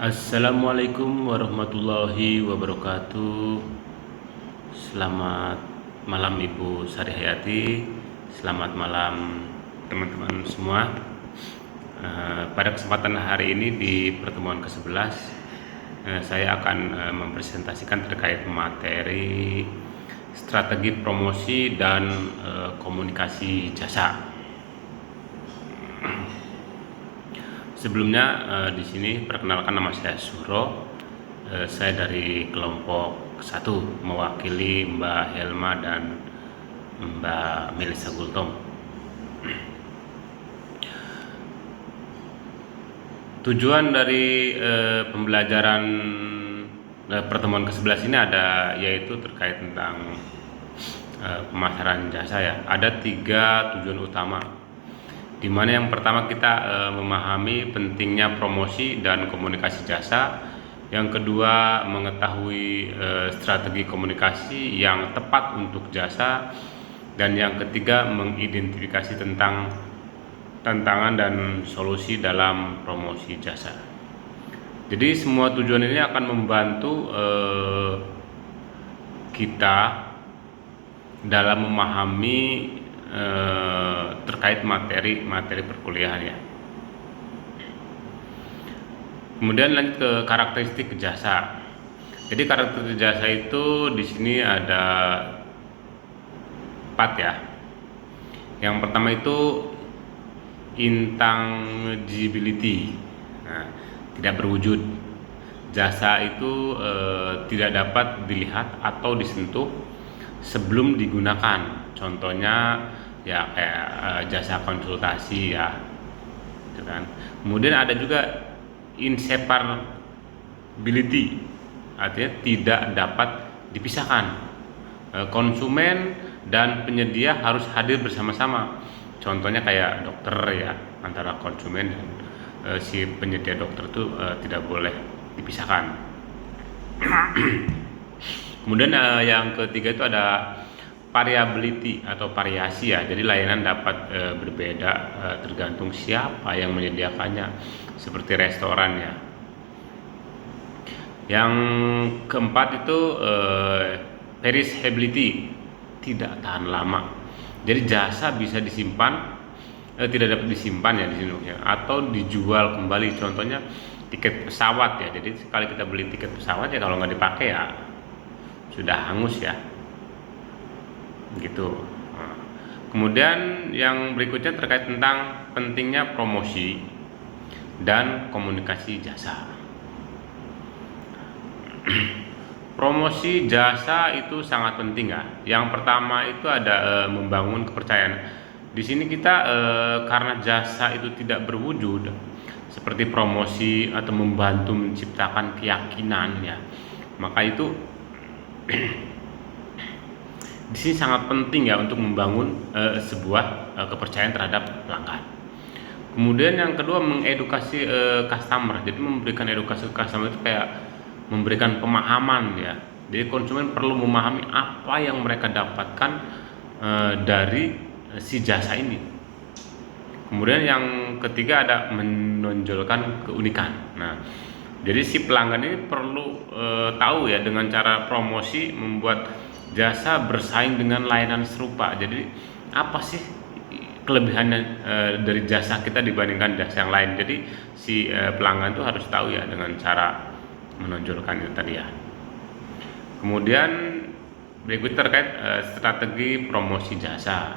Assalamualaikum warahmatullahi wabarakatuh. Selamat malam Ibu Sari Hayati. Selamat malam teman-teman semua. Pada kesempatan hari ini di pertemuan ke-11 saya akan mempresentasikan terkait materi strategi promosi dan komunikasi jasa. Sebelumnya di sini perkenalkan, nama saya Suro. Saya dari kelompok 1 mewakili Mbak Helma dan Mbak Melisa Gultom. Tujuan dari pembelajaran pertemuan ke-11 ini yaitu terkait tentang pemasaran jasa ya. Ada 3 tujuan utama, di mana yang pertama kita memahami pentingnya promosi dan komunikasi jasa. Yang kedua, mengetahui strategi komunikasi yang tepat untuk jasa. Dan yang ketiga, mengidentifikasi tentang tantangan dan solusi dalam promosi jasa. Jadi semua tujuan ini akan membantu kita dalam memahami terkait materi perkuliahan ya. Kemudian lanjut ke karakteristik jasa. Jadi karakteristik jasa itu di sini ada 4 ya. Yang pertama itu intangibility, tidak berwujud. Jasa itu tidak dapat dilihat atau disentuh sebelum digunakan. Contohnya ya kayak jasa konsultasi ya, gitu kan. Kemudian ada juga inseparability, artinya tidak dapat dipisahkan. Konsumen dan penyedia harus hadir bersama-sama. Contohnya kayak dokter ya, antara konsumen dan si penyedia dokter itu tidak boleh dipisahkan. Kemudian yang ketiga itu ada variability atau variasi ya. Jadi layanan dapat berbeda tergantung siapa yang menyediakannya, seperti restoran ya. Yang keempat itu perishability, tidak tahan lama. Jadi jasa bisa disimpan, tidak dapat disimpan ya di sini ya, atau dijual kembali. Contohnya tiket pesawat ya. Jadi sekali kita beli tiket pesawat ya, kalau nggak dipakai ya sudah hangus ya, gitu. Nah, kemudian yang berikutnya terkait tentang pentingnya promosi dan komunikasi jasa. Promosi jasa itu sangat penting ya. Yang pertama itu ada membangun kepercayaan. Di sini kita karena jasa itu tidak berwujud, seperti promosi atau membantu menciptakan keyakinan ya, maka itu di sini sangat penting ya untuk membangun sebuah kepercayaan terhadap pelanggan. Kemudian yang kedua, mengedukasi customer. Jadi memberikan edukasi ke customer itu kayak memberikan pemahaman ya. Jadi konsumen perlu memahami apa yang mereka dapatkan dari si jasa ini. Kemudian yang ketiga ada menonjolkan keunikan. Nah, jadi si pelanggan ini perlu tahu ya, dengan cara promosi membuat jasa bersaing dengan layanan serupa. Jadi apa sih kelebihannya dari jasa kita dibandingkan jasa yang lain? Jadi si pelanggan itu harus tahu ya dengan cara menonjolkan itu tadi ya. Kemudian berikut terkait strategi promosi jasa.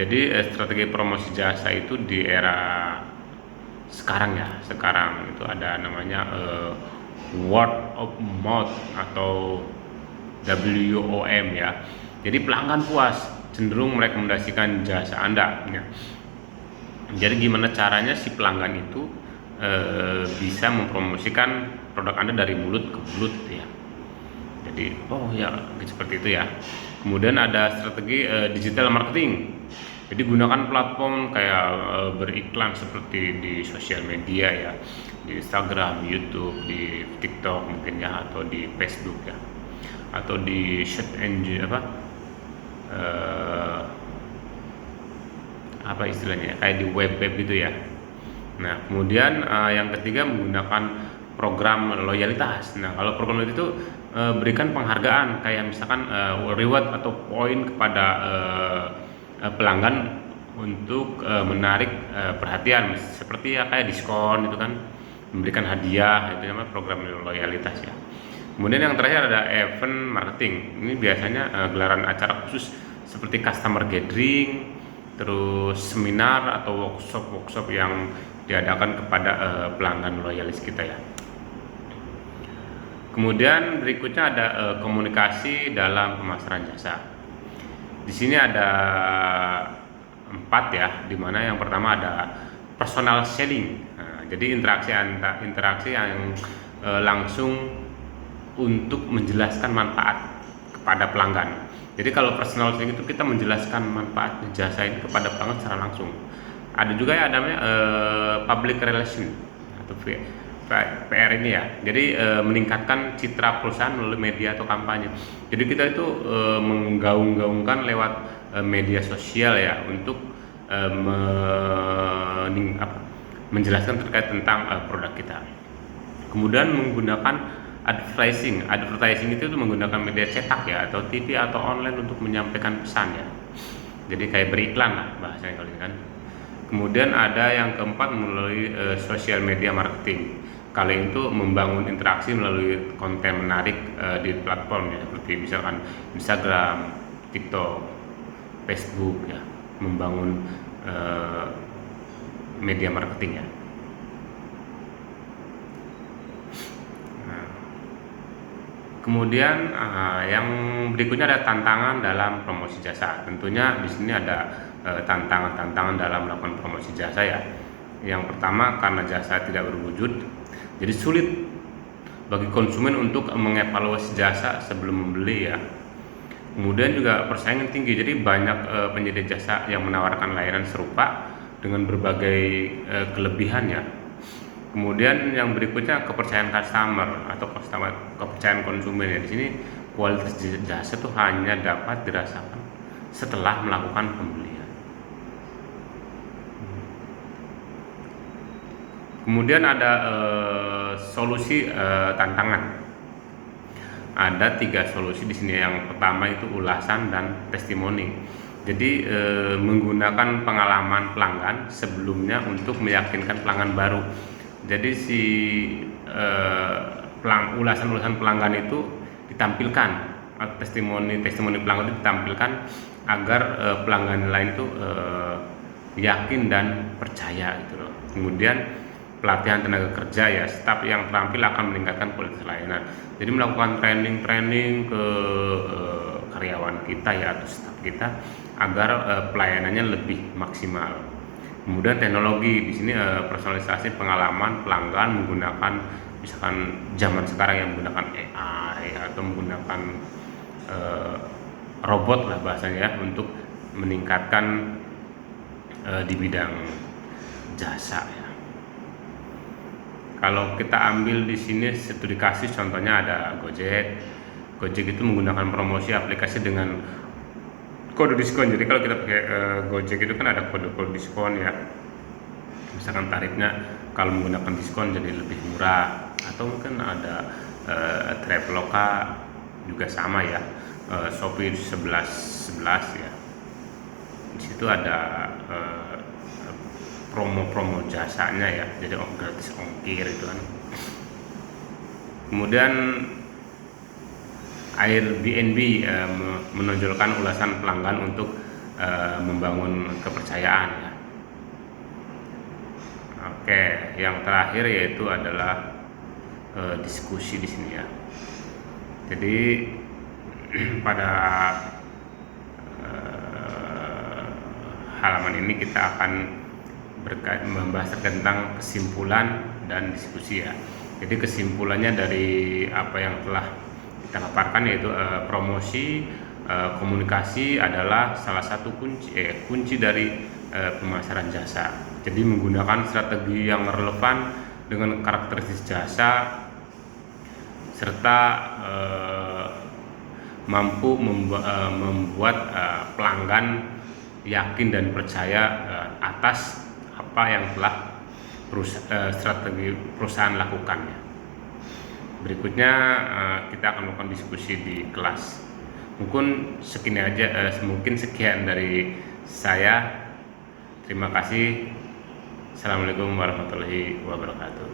Jadi strategi promosi jasa itu di era sekarang ya, sekarang itu ada namanya word of mouth atau WOM ya. Jadi pelanggan puas cenderung merekomendasikan jasa Anda ya. Jadi gimana caranya si pelanggan itu bisa mempromosikan produk Anda dari mulut ke mulut ya. Jadi oh ya, seperti itu ya. Kemudian ada strategi digital marketing. Jadi gunakan platform kayak beriklan seperti di sosial media ya, di Instagram, YouTube, di TikTok mungkin ya, atau di Facebook ya, atau di search engine apa istilahnya, kayak di web gitu ya. Nah kemudian yang ketiga, menggunakan program loyalitas. Nah, kalau program loyalitas itu berikan penghargaan kayak misalkan reward atau poin kepada pelanggan untuk menarik perhatian, seperti ya kayak diskon itu kan, memberikan hadiah, itu namanya program loyalitas ya. Kemudian yang terakhir ada event marketing. Ini biasanya gelaran acara khusus seperti customer gathering, terus seminar atau workshop yang diadakan kepada pelanggan loyalis kita ya. Kemudian berikutnya ada komunikasi dalam pemasaran jasa. Di sini ada 4 ya, dimana yang pertama ada personal selling. Nah, jadi interaksi yang langsung untuk menjelaskan manfaat kepada pelanggan. Jadi kalau personal selling itu kita menjelaskan manfaat jasa ini kepada pelanggan secara langsung. Ada juga ya namanya public relation atau PR ini ya. Jadi meningkatkan citra perusahaan melalui media atau kampanye. Jadi kita itu menggaung-gaungkan lewat media sosial ya untuk menjelaskan terkait tentang produk kita. Kemudian menggunakan advertising itu menggunakan media cetak ya, atau TV atau online untuk menyampaikan pesan ya. Jadi kayak beriklan lah bahasanya kali kan. Kemudian ada yang keempat melalui social media marketing. Kali itu membangun interaksi melalui konten menarik di platform ya, seperti misalkan Instagram, TikTok, Facebook ya, membangun media marketing ya. Kemudian yang berikutnya ada tantangan dalam promosi jasa. Tentunya di sini ada tantangan-tantangan dalam melakukan promosi jasa ya. Yang pertama, karena jasa tidak berwujud, jadi sulit bagi konsumen untuk mengevaluasi jasa sebelum membeli ya. Kemudian juga persaingan tinggi, jadi banyak penyedia jasa yang menawarkan layanan serupa dengan berbagai kelebihan ya. Kemudian yang berikutnya kepercayaan customer atau kepercayaan konsumen ya. Di sini kualitas jasa itu hanya dapat dirasakan setelah melakukan pembelian. Kemudian ada solusi tantangan. Ada 3 solusi di sini. Yang pertama itu ulasan dan testimoni. Jadi menggunakan pengalaman pelanggan sebelumnya untuk meyakinkan pelanggan baru. Jadi ulasan-ulasan pelanggan itu ditampilkan, testimoni pelanggan itu ditampilkan agar pelanggan lain itu yakin dan percaya gitu loh. Kemudian pelatihan tenaga kerja ya, staf yang terampil akan meningkatkan kualitas layanan. Jadi melakukan training ke karyawan kita ya atau staf kita agar pelayanannya lebih maksimal. Kemudian teknologi di sini personalisasi pengalaman pelanggan menggunakan misalkan zaman sekarang yang menggunakan AI atau menggunakan robot lah bahasanya ya, untuk meningkatkan di bidang jasa ya. Kalau kita ambil di sini studi kasus, contohnya ada Gojek. Gojek itu menggunakan promosi aplikasi dengan kode diskon. Jadi kalau kita pakai Gojek itu kan ada kode-kode diskon ya. Misalkan tarifnya kalau menggunakan diskon jadi lebih murah, atau mungkin ada Traveloka juga sama ya. Shopee 11.11 ya. Di situ ada promo-promo jasanya ya, jadi gratis ongkir itu kan. Kemudian Airbnb menonjolkan ulasan pelanggan untuk membangun kepercayaan ya. Oke, yang terakhir yaitu adalah diskusi di sini ya. Jadi pada halaman ini kita akan membahas tentang kesimpulan dan diskusi ya. Jadi kesimpulannya dari apa yang telah kita paparkan yaitu promosi komunikasi adalah salah satu kunci dari pemasaran jasa. Jadi menggunakan strategi yang relevan dengan karakteristik jasa serta mampu membuat pelanggan yakin dan percaya atas apa yang telah strategi perusahaan lakukan ya. Berikutnya kita akan melakukan diskusi di kelas. Mungkin segini aja, mungkin sekian dari saya. Terima kasih. Assalamualaikum warahmatullahi wabarakatuh.